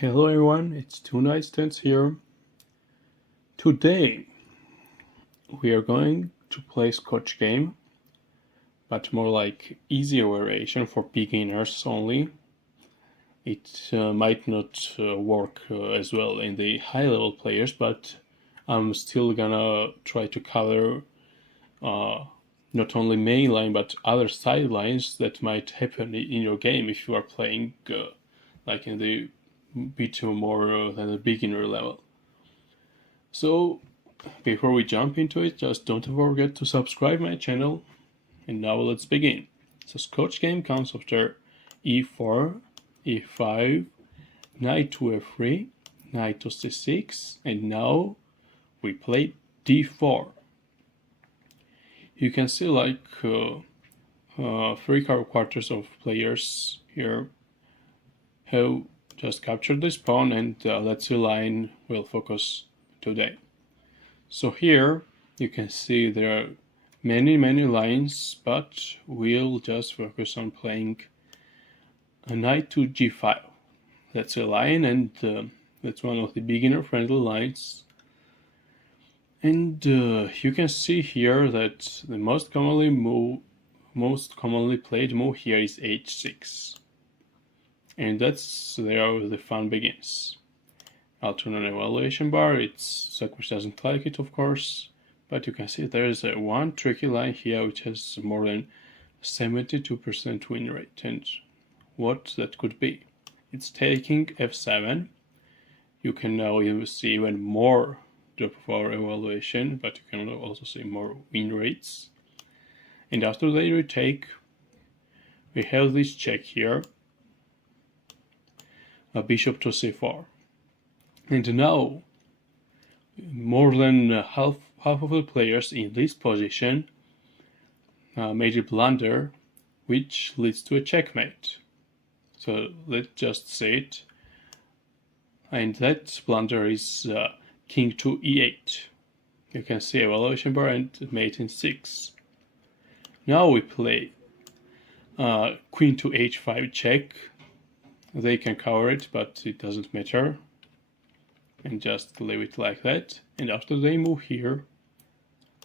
Hello everyone, it's Two Night Stands here. Today we are going to play Scotch Game, but more like easier variation for beginners only. It might not work as well in the high level players, but I'm still gonna try to cover not only main line but other side lines that might happen in your game if you are playing like in the bit more than the beginner level. So before we jump into it, just don't forget to subscribe my channel. And now let's begin. So Scotch Game comes after e4, e5, knight to f3, knight to c6, and now we play d4. You can see like 3/4 of players here have just captured this pawn, and let's see line will focus today. So here you can see there are many lines, but we'll just focus on playing a knight to g5. That's a line, and that's one of the beginner friendly lines. And you can see here that the most commonly played move here is h6. And that's where the fun begins. I'll turn on evaluation bar. Scotch doesn't like it, of course, but you can see there's one tricky line here which has more than 72% win rate, and what that could be. It's taking f7. You can now see even more drop of our evaluation, but you can also see more win rates. And after they retake, we have this check here, a bishop to c4. And now, more than half of the players in this position made a blunder, which leads to a checkmate. So let's just say it. And that blunder is king to e8. You can see evaluation bar and mate in 6. Now we play queen to h5 check. They can cover it, but it doesn't matter. And just leave it like that. And after they move here,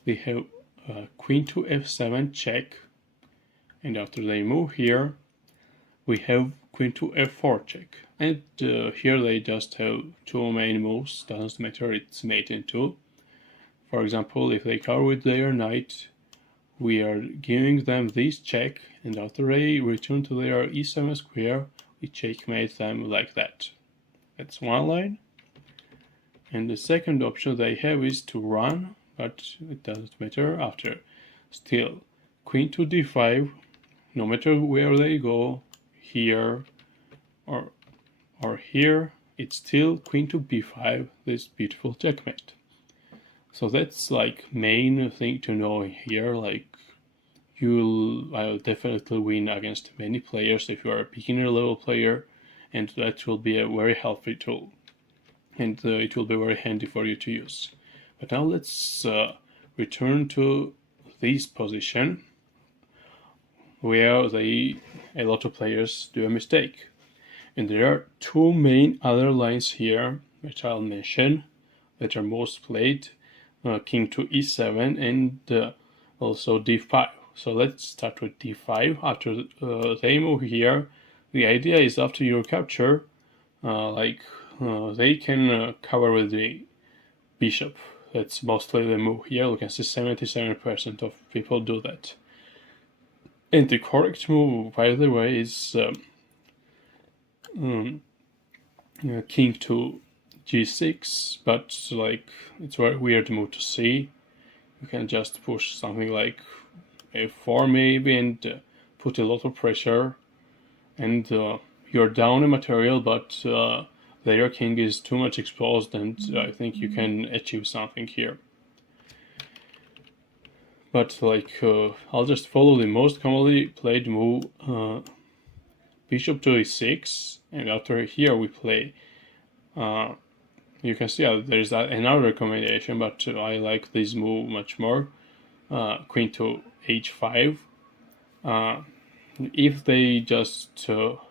they have queen to f7 check. And after they move here, we have queen to f4 check. And here they just have two main moves, doesn't matter, it's mate in 2. For example, if they cover with their knight, we are giving them this check, and after they return to their e7 square, we checkmate them like that. That's one line. And the second option they have is to run, but it doesn't matter. After still queen to d5, no matter where they go, here or here, it's still queen to b5, this beautiful checkmate. So that's like main thing to know here. Like I'll definitely win against many players if you are a beginner level player, and that will be a very helpful tool. And it will be very handy for you to use. But now let's return to this position where a lot of players do a mistake. And there are two main other lines here which I'll mention that are most played, king to e7 and also d5. So let's start with d5. After they move here, the idea is after your capture, they can cover with the bishop. That's mostly the move here. You can see 77% of people do that. And the correct move, by the way, is king to g6, but like it's a very weird move to see. You can just push something like f4 maybe and put a lot of pressure, and you're down in material, but their king is too much exposed, and I think you can achieve something here. But like I'll just follow the most commonly played move, bishop to e6, and after here we play you can see there's another recommendation, but I like this move much more, queen to h5. If they just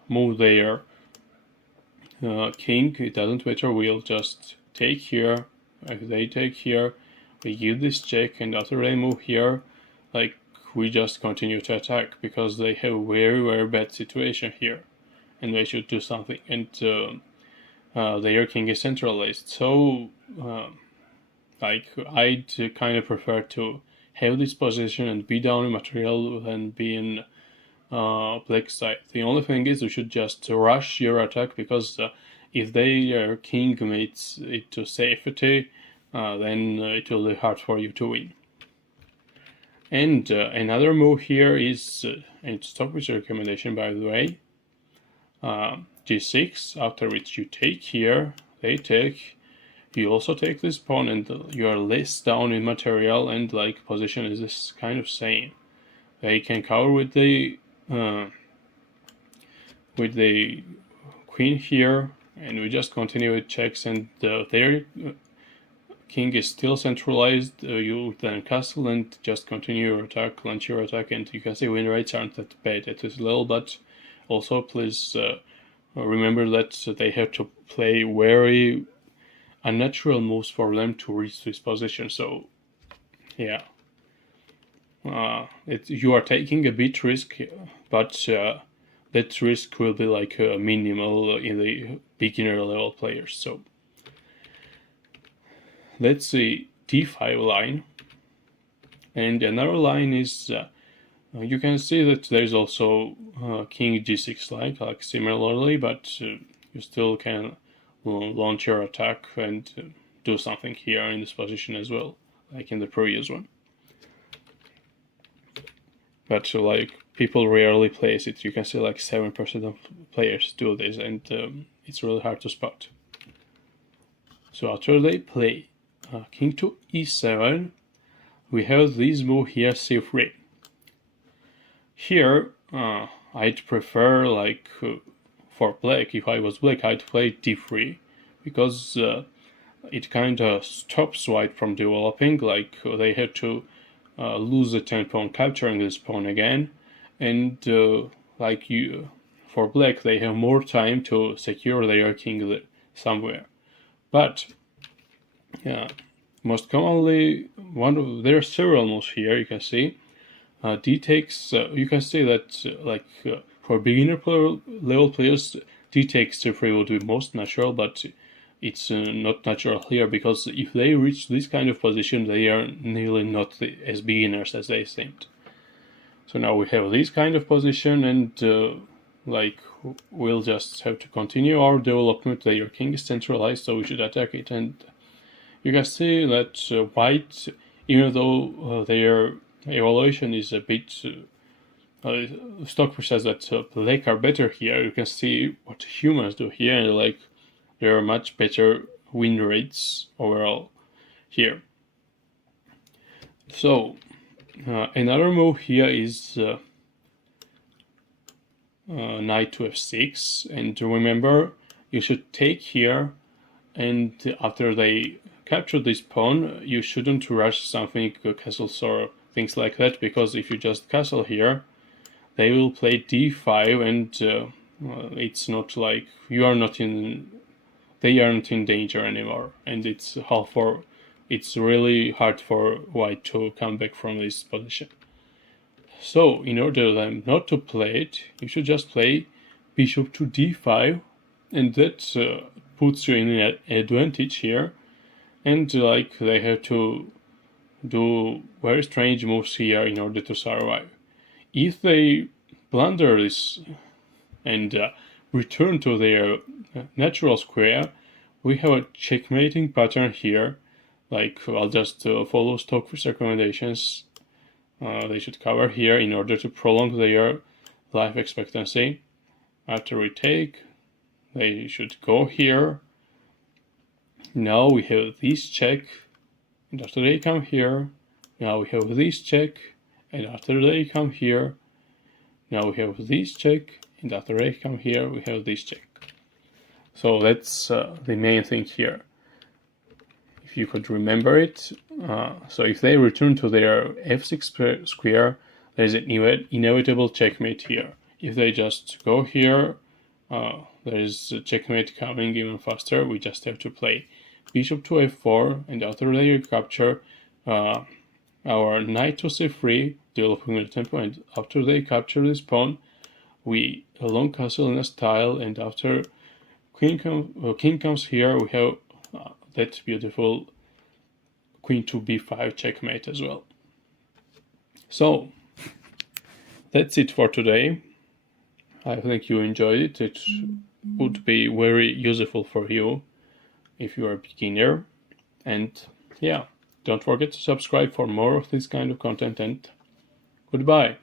move their king, it doesn't matter, we'll just take here. If they take here, we give this check, and after they move here, like, we just continue to attack, because they have very, very bad situation here, and they should do something. And their king is centralized, so like, I'd kind of prefer to have this position and be down in material than be in black side. The only thing is you should just rush your attack, because if their king makes it to safety, then it will be hard for you to win. And another move here is, and Stockfish recommendation by the way, g6, after which you take here, they take, you also take this pawn, and you are less down in material, and like position is this kind of same. They can cover with the queen here, and we just continue with checks, and their king is still centralized. You then castle and just continue your attack, launch your attack, and you can see win rates aren't that bad at this level, but also please remember that they have to play very unnatural moves for them to reach this position. So yeah, you are taking a bit risk, but that risk will be like minimal in the beginner level players. So let's see d5 line, and another line is you can see that there's also king g6 like similarly, but you still can launch your attack and do something here in this position as well, like in the previous one. But like, people rarely plays it. You can see like 7% of players do this, and it's really hard to spot. So after they play king to e7, we have this move here, c3. Here I'd prefer, like, for black, if I was black, I'd play d3, because it kind of stops white from developing. Like, they had to lose the 10 pawn, capturing this pawn again, and like, for black, they have more time to secure their king somewhere. But most commonly, there are several moves here. You can see d takes. You can see that like, for beginner level players, d takes c3 would be most natural, but it's not natural here, because if they reach this kind of position, they are nearly not as beginners as they seemed. So now we have this kind of position, and like, we'll just have to continue our development. Their king is centralized, so we should attack it. And you can see that white, even though their evaluation is a bit Stockfish says that black are better here, you can see what humans do here, and like, there are much better win rates overall here. So another move here is knight to f6, and remember, you should take here, and after they capture this pawn, you shouldn't rush something, castles or things like that, because if you just castle here, they will play d5, and it's not like you are not in, they aren't in danger anymore, and it's really hard for white to come back from this position. So in order for them not to play it, you should just play bishop to d5, and that puts you in an advantage here. And like, they have to do very strange moves here in order to survive. If they blunder this and return to their natural square, we have a checkmating pattern here. Like, I'll just follow Stockfish recommendations. They should cover here in order to prolong their life expectancy. After we take, they should go here. Now we have this check, and after they come here, now we have this check, and after they come here, now we have this check, and after they come here, we have this check. So that's the main thing here. If you could remember it, so if they return to their f6 square, there's an inevitable checkmate here. If they just go here, there is a checkmate coming even faster. We just have to play bishop to f4, and after layer capture, our knight to c3, developing the tempo, and after they capture this pawn, we a long castle in a style, and after king comes here, we have that beautiful queen to b5 checkmate as well. So that's it for today. I think you enjoyed it. It would be very useful for you if you are a beginner. And yeah, don't forget to subscribe for more of this kind of content, and goodbye.